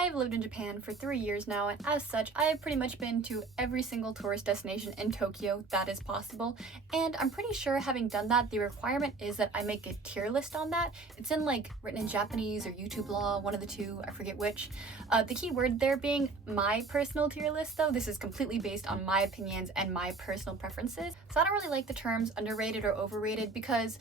I've lived in Japan for 3 years now, and as such, I have pretty much been to every single tourist destination in Tokyo that is possible, and I'm pretty sure having done that, the requirement is that I make a tier list on that. It's in like written in Japanese or YouTube law, one of the two, I forget which. The key word there being my personal tier list though. This is completely based on my opinions and my personal preferences. So I don't really like the terms underrated or overrated because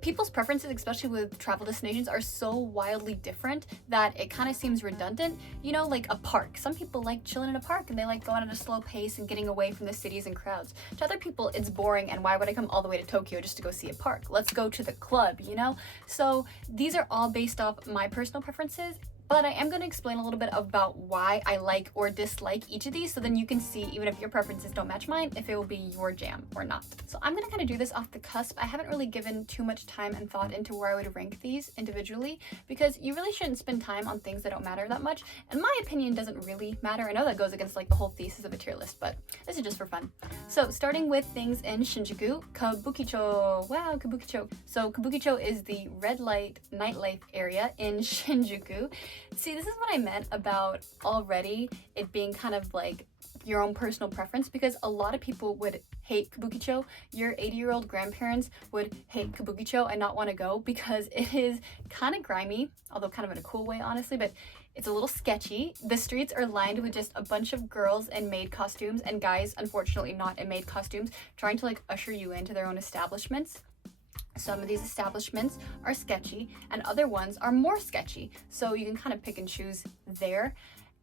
people's preferences, especially with travel destinations, are so wildly different that it kind of seems redundant. You know, like a park. Some people like chilling in a park and they like going at a slow pace and getting away from the cities and crowds. To other people, it's boring and why would I come all the way to Tokyo just to go see a park? Let's go to the club, you know? So these are all based off my personal preferences. But I am going to explain a little bit about why I like or dislike each of these so then you can see, even if your preferences don't match mine, if it will be your jam or not. So I'm going to kind of do this off the cusp. I haven't really given too much time and thought into where I would rank these individually because you really shouldn't spend time on things that don't matter that much. And my opinion doesn't really matter. I know that goes against like the whole thesis of a tier list, but this is just for fun. So starting with things in Shinjuku, Kabukicho. Wow, Kabukicho. So Kabukicho is the red light nightlife area in Shinjuku. See, this is what I meant about already it being kind of like your own personal preference because a lot of people would hate Kabukicho. Your 80-year-old grandparents would hate Kabukicho and not want to go because it is kind of grimy, although kind of in a cool way, honestly, but it's a little sketchy. The streets are lined with just a bunch of girls in maid costumes and guys, unfortunately not in maid costumes, trying to like usher you into their own establishments. Some of these establishments are sketchy and other ones are more sketchy, so you can kind of pick and choose there.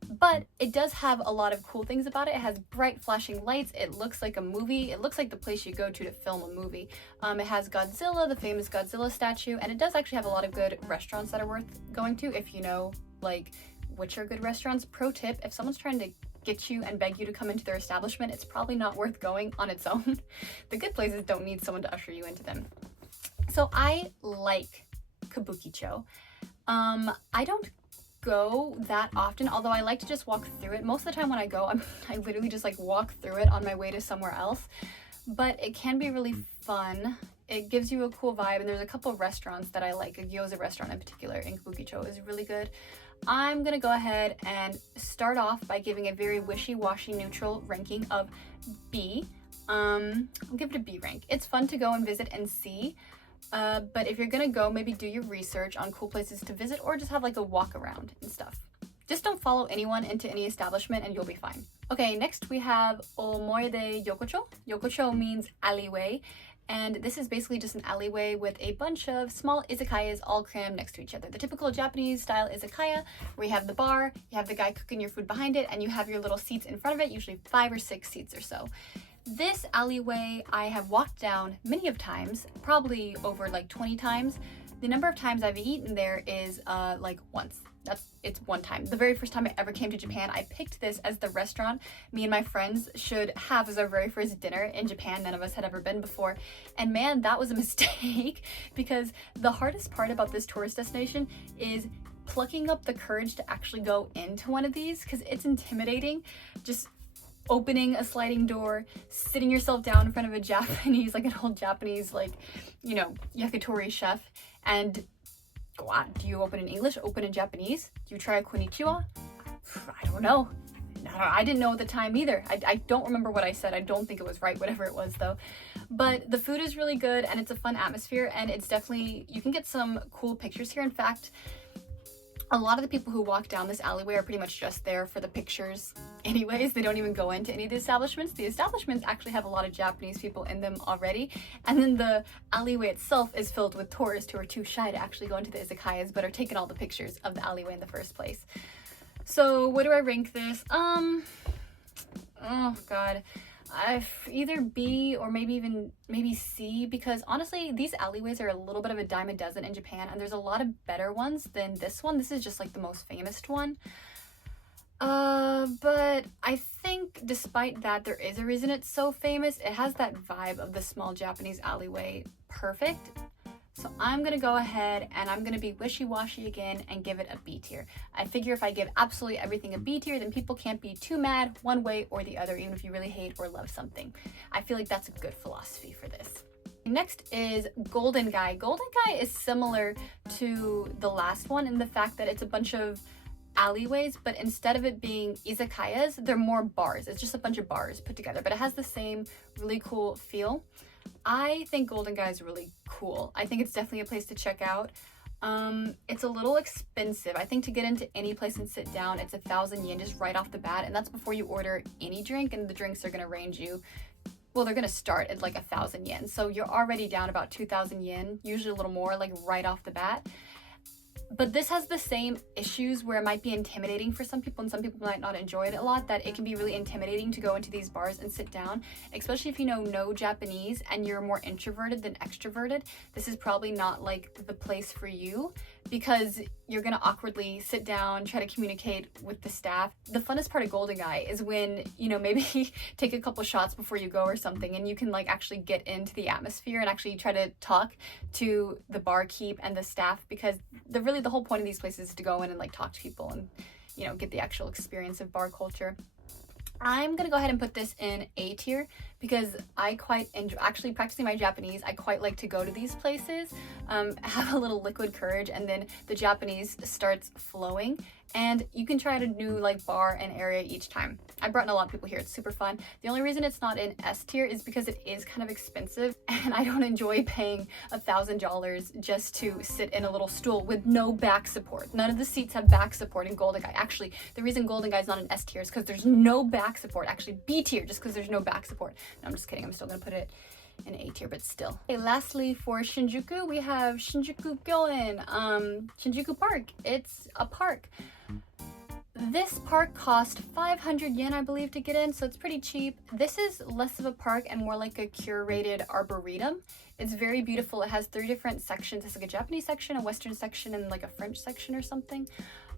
But it does have a lot of cool things about it. It has bright flashing lights. It looks like a movie. It looks like the place you go to film a movie. It has Godzilla, the famous Godzilla statue, and it does actually have a lot of good restaurants that are worth going to if you know like which are good restaurants. Pro tip, if someone's trying to get you and beg you to come into their establishment, it's probably not worth going on its own. The good places don't need someone to usher you into them. So I like Kabukicho. I don't go that often, although I like to just walk through it. Most of the time when I go, I literally just like walk through it on my way to somewhere else. But it can be really fun. It gives you a cool vibe, and there's a couple of restaurants that I like. A gyoza restaurant in particular in Kabukicho is really good. I'm gonna go ahead and start off by giving a very wishy-washy neutral ranking of B. I'll give it a B rank. It's fun to go and visit and see. But if you're gonna go, maybe do your research on cool places to visit or just have like a walk around and stuff. Just don't follow anyone into any establishment and you'll be fine. Okay, next we have Omoide Yokocho. Yokocho means alleyway, and this is basically just an alleyway with a bunch of small izakayas all crammed next to each other. The typical Japanese style izakaya, where you have the bar, you have the guy cooking your food behind it, and you have your little seats in front of it, usually 5 or 6 seats or so. This alleyway I have walked down many of times, probably over like 20 times. The number of times I've eaten there is like once. It's one time. The very first time I ever came to Japan, I picked this as the restaurant me and my friends should have as our very first dinner in Japan. None of us had ever been before. And man, that was a mistake because the hardest part about this tourist destination is plucking up the courage to actually go into one of these because it's intimidating. Just opening a sliding door, sitting yourself down in front of a Japanese, like an old Japanese, like, you know, yakitori chef, and go on. Do you open in English? Open in Japanese? Do you try a konnichiwa? I don't know. I didn't know at the time either. I don't remember what I said. I don't think it was right, whatever it was though. But the food is really good and it's a fun atmosphere, and it's definitely, you can get some cool pictures here. In fact, a lot of the people who walk down this alleyway are pretty much just there for the pictures anyways. They don't even go into any of the establishments. The establishments actually have a lot of Japanese people in them already, and then the alleyway itself is filled with tourists who are too shy to actually go into the izakayas but are taking all the pictures of the alleyway in the first place. So what do I rank this? Oh god, I've either B or maybe C, because honestly these alleyways are a little bit of a dime a dozen in Japan, and there's a lot of better ones than this one. This is just like the most famous one. But I think despite that, there is a reason it's so famous. It has that vibe of the small Japanese alleyway perfect. So I'm gonna go ahead and I'm gonna be wishy-washy again and give it a B tier. I figure if I give absolutely everything a B tier, then people can't be too mad one way or the other, even if you really hate or love something. I feel like that's a good philosophy for this. Next is Golden Guy. Golden Guy is similar to the last one in the fact that it's a bunch of alleyways, but instead of it being izakayas, they're more bars. It's just a bunch of bars put together, but it has the same really cool feel. I think Golden Guy is really cool. I think it's definitely a place to check out. It's a little expensive. I think to get into any place and sit down, it's 1,000 yen just right off the bat, and that's before you order any drink, and the drinks are gonna range you, well, they're gonna start at like 1,000 yen. So you're already down about 2,000 yen, usually a little more, like right off the bat. But this has the same issues where it might be intimidating for some people, and some people might not enjoy it a lot, that it can be really intimidating to go into these bars and sit down, especially if you know no Japanese and you're more introverted than extroverted. This is probably not like the place for you, because you're gonna awkwardly sit down, try to communicate with the staff. The funnest part of Golden Guy is when, you know, maybe take a couple shots before you go or something, and you can like actually get into the atmosphere and actually try to talk to the barkeep and the staff, because the whole point of these places is to go in and like talk to people and, you know, get the actual experience of bar culture. I'm gonna go ahead and put this in A tier because I quite enjoy, actually practicing my Japanese, I quite like to go to these places, have a little liquid courage, and then the Japanese starts flowing, and you can try a new like bar and area each time. I brought in a lot of people here, it's super fun. The only reason it's not in S tier is because it is kind of expensive, and I don't enjoy paying $1,000 just to sit in a little stool with no back support. None of the seats have back support in Golden Guy. Actually, the reason Golden Guy is not in S tier is because there's no back support. Actually, B tier, just because there's no back support. No, I'm just kidding, I'm still gonna put it in A tier, but still. Okay, lastly for Shinjuku, we have Shinjuku Gyoen, Shinjuku Park. It's a park. This park cost 500 yen, I believe, to get in, so it's pretty cheap. This is less of a park and more like a curated arboretum. It's very beautiful. It has 3 different sections. It's like a Japanese section, a Western section, and like a French section or something.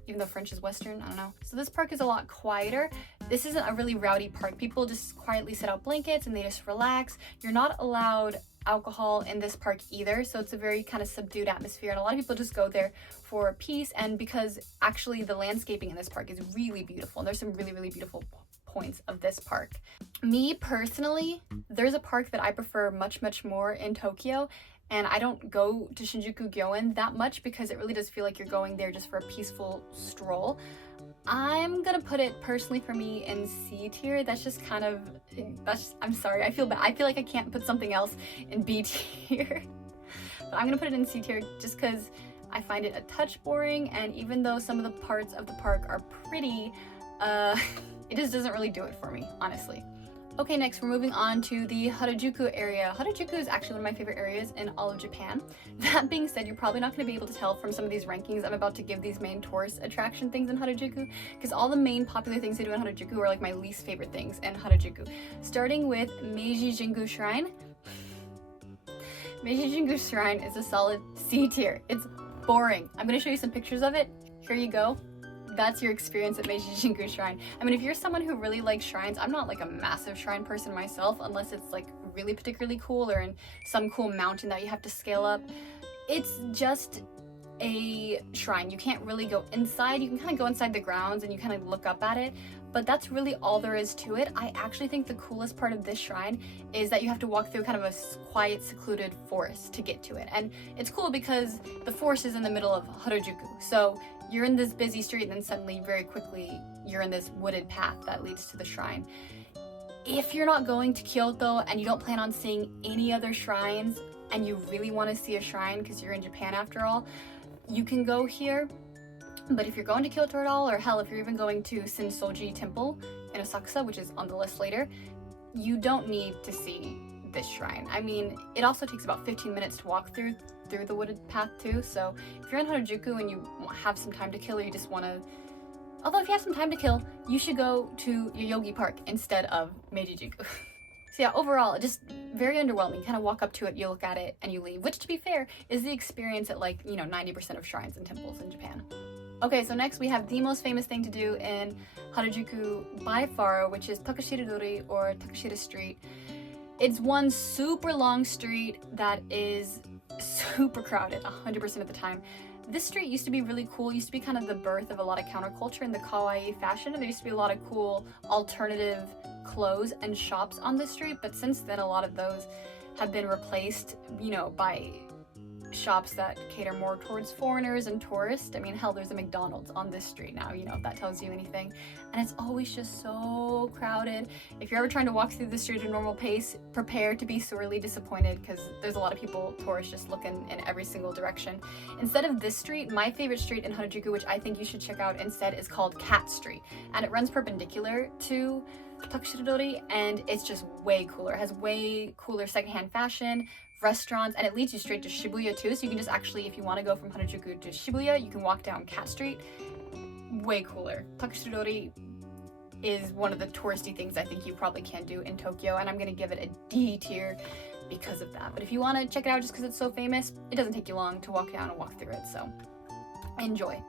Even though French is Western, I don't know. So this park is a lot quieter. This isn't a really rowdy park. People just quietly set out blankets and they just relax. You're not allowed alcohol in this park either, so it's a very kind of subdued atmosphere, and a lot of people just go there for peace, and because actually the landscaping in this park is really beautiful, and there's some really, really beautiful points of this park. Me personally, there's a park that I prefer much, much more in Tokyo, and I don't go to Shinjuku Gyoen that much because it really does feel like you're going there just for a peaceful stroll. I'm gonna put it personally for me in C tier. That's just kind of, I'm sorry, I feel bad. I feel like I can't put something else in B tier. But I'm gonna put it in C tier just because I find it a touch boring, and even though some of the parts of the park are pretty, it just doesn't really do it for me, honestly. Okay, next we're moving on to the Harajuku area. Harajuku is actually one of my favorite areas in all of Japan. That being said, you're probably not going to be able to tell from some of these rankings I'm about to give these main tourist attraction things in Harajuku, because all the main popular things they do in Harajuku are like my least favorite things in Harajuku. Starting with Meiji Jingu Shrine. Meiji Jingu Shrine is a solid C tier. It's boring. I'm going to show you some pictures of it. Here you go. That's your experience at Meiji Jingu Shrine. I mean, if you're someone who really likes shrines, I'm not like a massive shrine person myself, unless it's like really particularly cool or in some cool mountain that you have to scale up. It's just a shrine. You can't really go inside. You can kind of go inside the grounds and you kind of look up at it, but that's really all there is to it. I actually think the coolest part of this shrine is that you have to walk through kind of a quiet, secluded forest to get to it. And it's cool because the forest is in the middle of Harajuku. So you're in this busy street and then suddenly, very quickly, you're in this wooded path that leads to the shrine. If you're not going to Kyoto and you don't plan on seeing any other shrines and you really want to see a shrine because you're in Japan after all, you can go here. But if you're going to Kyoto at all, or hell, if you're even going to Sensoji Temple in Asakusa, which is on the list later, you don't need to see this shrine. I mean, it also takes about 15 minutes to walk through the wooded path too, so if you're in Harajuku and you have some time to kill, or you just want to, although if you have some time to kill, you should go to Yoyogi Park instead of Meiji Jingu. So yeah, overall, just very underwhelming. Kind of walk up to it, you look at it, and you leave, which to be fair, is the experience at like, 90% of shrines and temples in Japan. Okay, so next we have the most famous thing to do in Harajuku by far, which is Takashira-dori, or Takashira Street. It's one super long street that is super crowded 100% of the time. This street used to be really cool. It used to be kind of the birth of a lot of counterculture in the kawaii fashion, and there used to be a lot of cool alternative clothes and shops on this street, but since then a lot of those have been replaced, by shops that cater more towards foreigners and tourists. I mean, hell, there's a McDonald's on this street now, you know, if that tells you anything. And it's always just so crowded. If you're ever trying to walk through the street at a normal pace, prepare to be sorely disappointed because there's a lot of people, tourists, just looking in every single direction. Instead of this street, my favorite street in Harajuku, which I think you should check out instead, is called Cat Street. And it runs perpendicular to Takushirodori, and it's just way cooler. It has way cooler secondhand fashion, restaurants, and it leads you straight to Shibuya too, so you can just actually, if you want to go from Harajuku to Shibuya, you can walk down Cat Street. Way cooler. Takushirodori is one of the touristy things I think you probably can do in Tokyo, and I'm gonna give it a D tier because of that. But if you want to check it out just because it's so famous, it doesn't take you long to walk down and walk through it, so enjoy.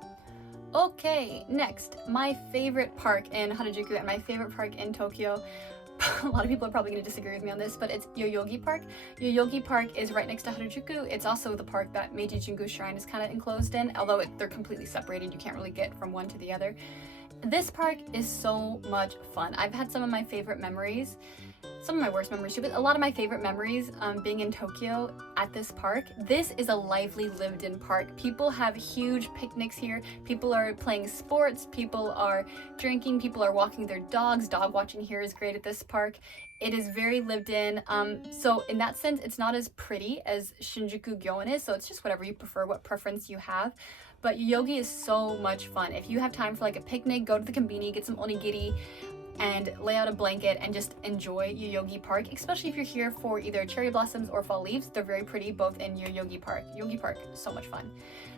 Okay, next, my favorite park in Harajuku and my favorite park in Tokyo. A lot of people are probably going to disagree with me on this, but it's Yoyogi Park. Yoyogi Park is right next to Harajuku. It's also the park that Meiji Jingu Shrine is kind of enclosed in, although they're completely separated. You can't really get from one to the other. This park is so much fun. I've had some of my favorite memories, some of my worst memories too, but a lot of my favorite memories being in Tokyo at this park. This is a lively, lived-in park. People have huge picnics here. People are playing sports. People are drinking. People are walking their dogs. Dog watching here is great at this park. It is very lived in. So in that sense, it's not as pretty as Shinjuku Gyoen is. So it's just whatever you prefer, what preference you have. But Yoyogi is so much fun. If you have time for like a picnic, go to the konbini, get some onigiri, and lay out a blanket and just enjoy Yoyogi Park, especially if you're here for either cherry blossoms or fall leaves. They're very pretty both in Yoyogi Park. Yoyogi Park is so much fun.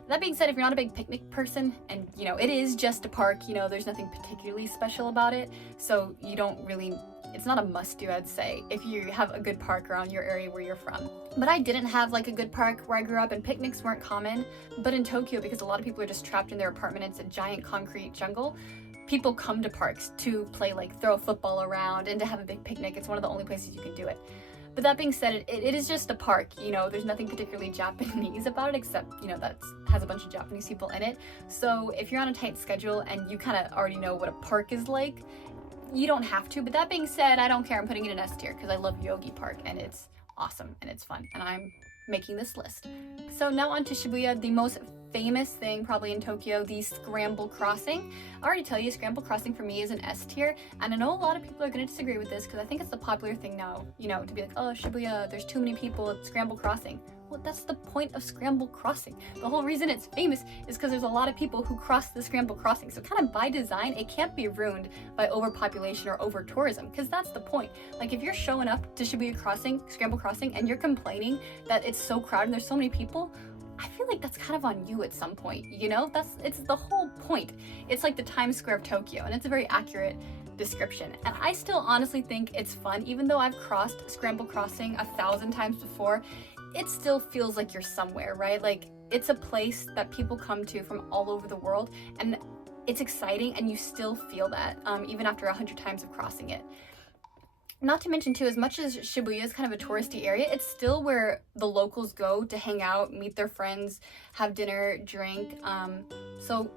That being said, if you're not a big picnic person, and you know, it is just a park, you know, there's nothing particularly special about it, so you don't really, it's not a must-do, I'd say, if you have a good park around your area where you're from. But I didn't have like a good park where I grew up, and picnics weren't common. But in Tokyo, because a lot of people are just trapped in their apartment, it's a giant concrete jungle, people come to parks to play, like throw a football around and to have a big picnic. It's one of the only places you can do it. But that being said, it is just a park, you know, there's nothing particularly Japanese about it, except, you know, that has a bunch of Japanese people in it. So if you're on a tight schedule and you kind of already know what a park is like, you don't have to. But that being said, I don't care, I'm putting it in S tier because I love Yoyogi Park and it's awesome and it's fun, and I'm making this list. So now on to Shibuya, the most famous thing probably in Tokyo, the Scramble Crossing. I already tell you, Scramble Crossing for me is an S tier, and I know a lot of people are going to disagree with this because I think it's the popular thing now, you know, to be like, oh, Shibuya, there's too many people at Scramble Crossing. Well, that's the point of Scramble Crossing. The whole reason it's famous is because there's a lot of people who cross the Scramble Crossing. So kind of by design, it can't be ruined by overpopulation or over-tourism, because that's the point. Like if you're showing up to Shibuya Crossing, Scramble Crossing, and you're complaining that it's so crowded and there's so many people, I feel like that's kind of on you at some point, you know? It's the whole point. It's like the Times Square of Tokyo, and it's a very accurate description. And I still honestly think it's fun, even though I've crossed Scramble Crossing 1,000 times before. It still feels like you're somewhere, right? Like it's a place that people come to from all over the world, and it's exciting, and you still feel that even after 100 times of crossing it. Not to mention too, as much as Shibuya is kind of a touristy area, it's still where the locals go to hang out, meet their friends, have dinner, drink. So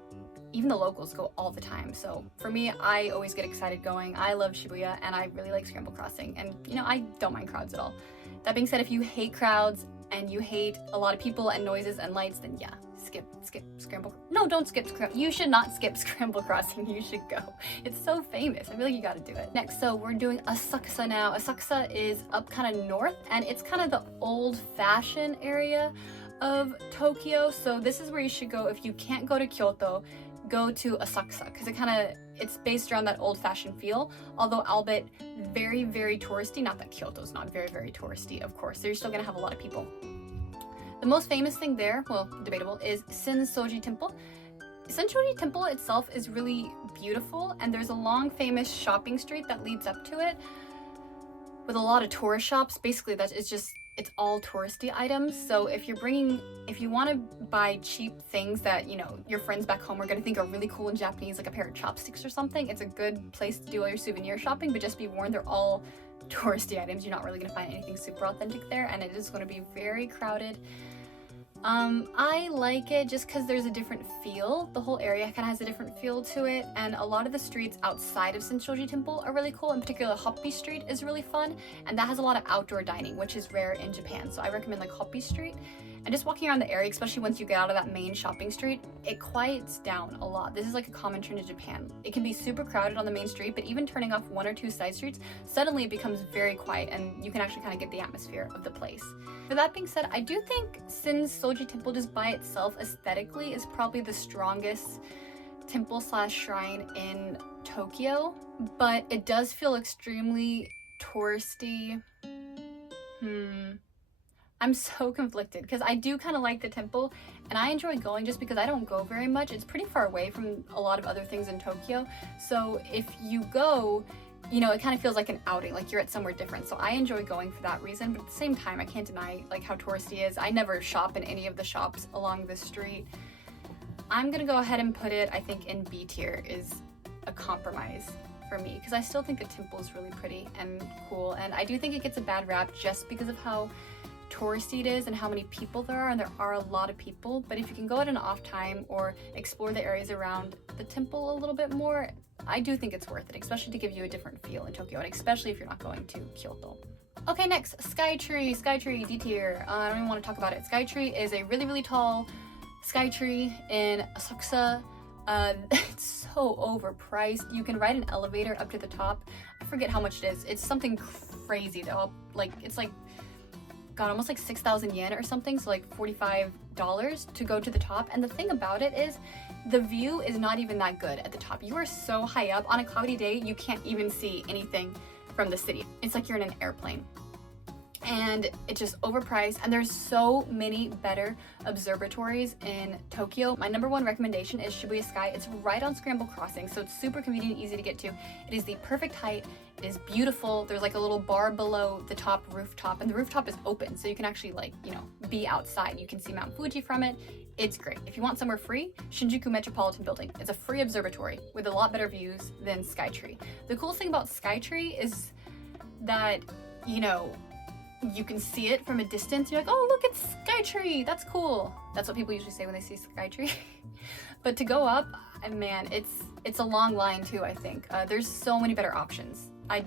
even the locals go all the time. So for me, I always get excited going. I love Shibuya, and I really like Scramble Crossing, and you know, I don't mind crowds at all. That being said, if you hate crowds and you hate a lot of people and noises and lights, then yeah, skip Scramble. No, don't skip Scramble. You should not skip Scramble Crossing. You should go. It's so famous. I feel like you gotta do it. Next, so we're doing Asakusa now. Asakusa is up kind of north, and it's kind of the old-fashioned area of Tokyo. So this is where you should go if you can't go to Kyoto. Go to Asakusa because it's based around that old-fashioned feel, although albeit very, very touristy. Not that Kyoto's not very, very touristy, of course. You're still gonna have a lot of people. The most famous thing there, well, debatable, is Sensoji Temple. Sensoji Temple itself is really beautiful, and there's a long, famous shopping street that leads up to it with a lot of tourist shops. Basically, it's all touristy items. So if you want to buy cheap things that, you know, your friends back home are going to think are really cool in Japanese, like a pair of chopsticks or something, it's a good place to do all your souvenir shopping, but just be warned, they're all touristy items. You're not really going to find anything super authentic there, and it is going to be very crowded. I like it just because there's a different feel. The whole area kind of has a different feel to it, and a lot of the streets outside of Sensoji Temple are really cool. In particular, Hoppi Street is really fun, and that has a lot of outdoor dining, which is rare in Japan. So I recommend like Hoppi Street. And just walking around the area, especially once you get out of that main shopping street, it quiets down a lot. This is like a common trend in Japan. It can be super crowded on the main street, but even turning off 1 or 2 side streets, suddenly it becomes very quiet and you can actually kind of get the atmosphere of the place. For that being said, I do think since Soji Temple just by itself aesthetically is probably the strongest temple slash shrine in Tokyo, but it does feel extremely touristy. I'm so conflicted because I do kind of like the temple and I enjoy going just because I don't go very much. It's pretty far away from a lot of other things in Tokyo. So if you go, you know, it kind of feels like an outing, like you're at somewhere different. So I enjoy going for that reason, but at the same time, I can't deny like how touristy it is. I never shop in any of the shops along the street. I'm gonna go ahead and put it, I think, in B tier is a compromise for me because I still think the temple is really pretty and cool, and I do think it gets a bad rap just because of how touristy it is and how many people there are, and there are a lot of people. But if you can go at an off time or explore the areas around the temple a little bit more, I do think it's worth it, especially to give you a different feel in Tokyo, and especially if you're not going to Kyoto. Okay, next, Skytree. Skytree, D tier. I don't even want to talk about it. Skytree is a really, really tall Skytree in Asakusa. It's so overpriced. You can ride an elevator up to the top. I forget how much it is. It's something crazy though. Like, it's like, God, almost like 6,000 yen or something, so like $45 to go to the top. And the thing about it is, the view is not even that good at the top. You are so high up. On a cloudy day, you can't even see anything from the city. It's like you're in an airplane. And it's just overpriced, and there's so many better observatories in Tokyo. My number one recommendation is Shibuya Sky. It's right on Scramble Crossing, so it's super convenient and easy to get to. It is the perfect height. It is beautiful. There's like a little bar below the top rooftop, and the rooftop is open, so you can actually, like, you know, be outside. You can see Mount Fuji from it. It's great. If you want somewhere free, Shinjuku Metropolitan Building. It's a free observatory with a lot better views than Skytree. The coolest thing about Skytree is that, you know, you can see it from a distance. You're like, oh, look, it's Skytree. That's cool. That's what people usually say when they see Skytree. But to go up, man, it's a long line too, I think. There's so many better options. I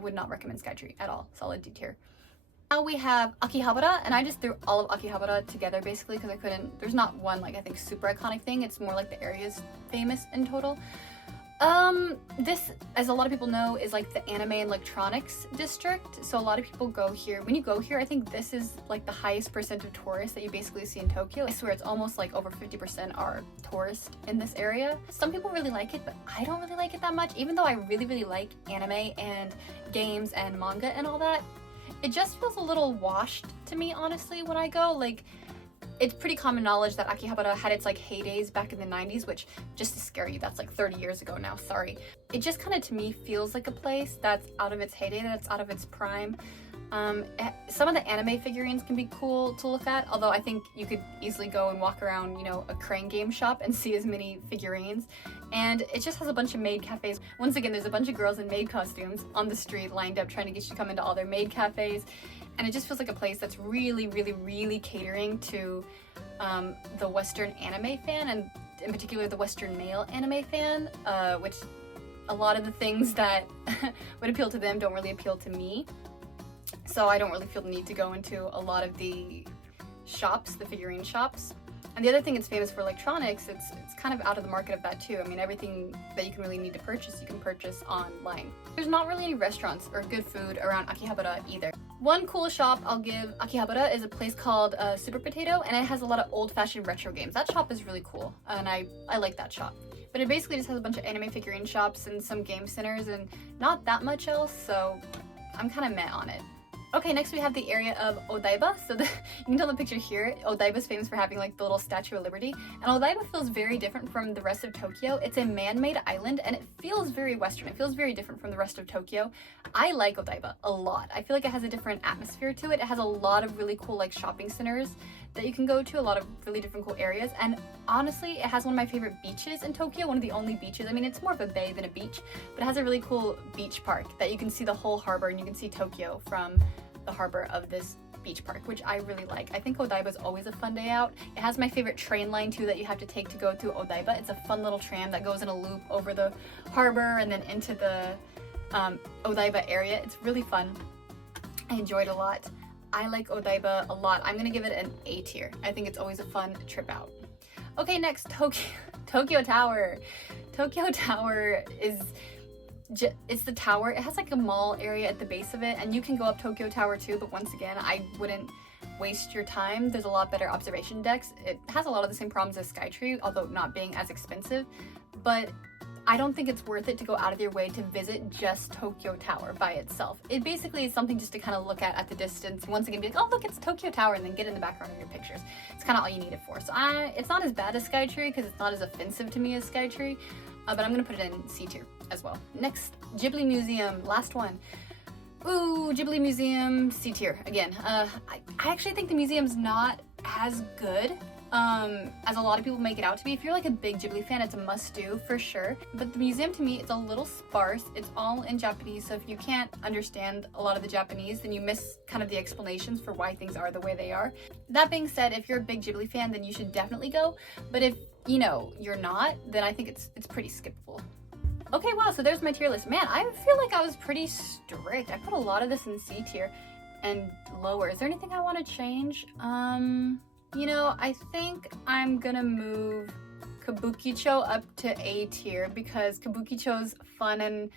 would not recommend Skytree at all. Solid D tier. Now we have Akihabara, and I just threw all of Akihabara together basically because I couldn't, there's not one, like, I think super iconic thing. It's more like the area's famous in total. This, as a lot of people know, is like the anime and electronics district. So a lot of people go here. When you go here, I think this is like the highest percent of tourists that you basically see in Tokyo. I swear it's almost like over 50% are tourists in this area. Some people really like it, but I don't really like it that much. Even though I really, really like anime and games and manga and all that, it just feels a little washed to me, honestly, when I go. Like, it's pretty common knowledge that Akihabara had its like heydays back in the 90s, which, just to scare you, that's like 30 years ago now, sorry. It just kind of, to me, feels like a place that's out of its heyday, that's out of its prime. Some of the anime figurines can be cool to look at, although I think you could easily go and walk around, you know, a crane game shop and see as many figurines. And it just has a bunch of maid cafes. Once again, there's a bunch of girls in maid costumes on the street lined up trying to get you to come into all their maid cafes. And it just feels like a place that's really, really, really catering to the Western anime fan, and in particular the Western male anime fan, which a lot of the things that would appeal to them don't really appeal to me. So I don't really feel the need to go into a lot of the shops, the figurine shops. And the other thing it's famous for electronics, it's kind of out of the market of that too. I mean, everything that you can really need to purchase, you can purchase online. There's not really any restaurants or good food around Akihabara either. One cool shop I'll give Akihabara is a place called Super Potato, and it has a lot of old-fashioned retro games. That shop is really cool, and I like that shop. But it basically just has a bunch of anime figurine shops and some game centers and not that much else, so I'm kind of meh on it. Okay, next we have the area of Odiaba. So you can tell the picture here, Odaiba is famous for having like the little Statue of Liberty. And Odaiba feels very different from the rest of Tokyo. It's a man-made island and it feels very Western. It feels very different from the rest of Tokyo. I like Odaiba a lot. I feel like it has a different atmosphere to it. It has a lot of really cool like shopping centers that you can go to, a lot of really different cool areas. And honestly, it has one of my favorite beaches in Tokyo, one of the only beaches. I mean, it's more of a bay than a beach, but it has a really cool beach park that you can see the whole harbor and you can see Tokyo from the harbor of this beach park, which I really like. I think Odaiba is always a fun day out. It has my favorite train line too that you have to take to go to Odaiba. It's a fun little tram that goes in a loop over the harbor and then into the Odaiba area. It's really fun. I enjoyed it a lot. I like Odiaba a lot. I'm gonna give it an A tier. I think it's always a fun trip out. Okay, next, Tokyo Tower. Tokyo Tower is it's the tower. It has like a mall area at the base of it, and you can go up Tokyo Tower too, but once again, I wouldn't waste your time. There's a lot better observation decks. It has a lot of the same problems as Skytree, although not being as expensive, but I don't think it's worth it to go out of your way to visit just Tokyo Tower by itself. It basically is something just to kind of look at the distance. Once again, be like, oh look, it's Tokyo Tower, and then get in the background of your pictures. It's kind of all you need it for. So it's not as bad as Skytree because it's not as offensive to me as Skytree, but I'm gonna put it in C tier as well. Next, Ghibli Museum, last one. Ooh, Ghibli Museum, C tier again. I actually think the museum's not as good as a lot of people make it out to be. If you're like a big Ghibli fan, it's a must-do for sure. But the museum to me, it's a little sparse. It's all in Japanese, so if you can't understand a lot of the Japanese, then you miss kind of the explanations for why things are the way they are. That being said, if you're a big Ghibli fan, then you should definitely go. But if, you know, you're not, then I think it's pretty skippable. Okay, wow, so there's my tier list. Man, I feel like I was pretty strict. I put a lot of this in C tier and lower. Is there anything I want to change? You know, I think I'm gonna move Kabukicho up to A tier because Kabukicho's fun and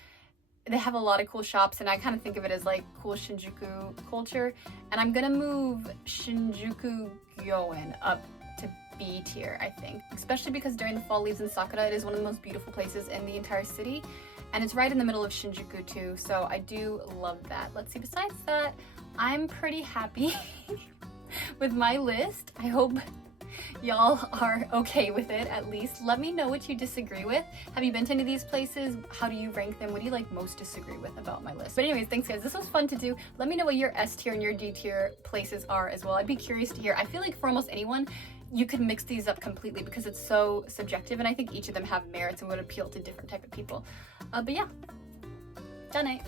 they have a lot of cool shops, and I kind of think of it as like cool Shinjuku culture. And I'm gonna move Shinjuku Gyoen up to B tier, I think. Especially because during the fall leaves and sakura, it is one of the most beautiful places in the entire city. And it's right in the middle of Shinjuku too, so I do love that. Let's see, besides that, I'm pretty happy with my list. I hope y'all are okay with it at least. Let me know what you disagree with. Have you been to any of these places? How do you rank them? What do you like most disagree with about my list? But anyways, thanks guys. This was fun to do. Let me know what your S tier and your D tier places are as well. I'd be curious to hear. I feel like for almost anyone, you could mix these up completely because it's so subjective, and I think each of them have merits and would appeal to different type of people. But yeah, done it.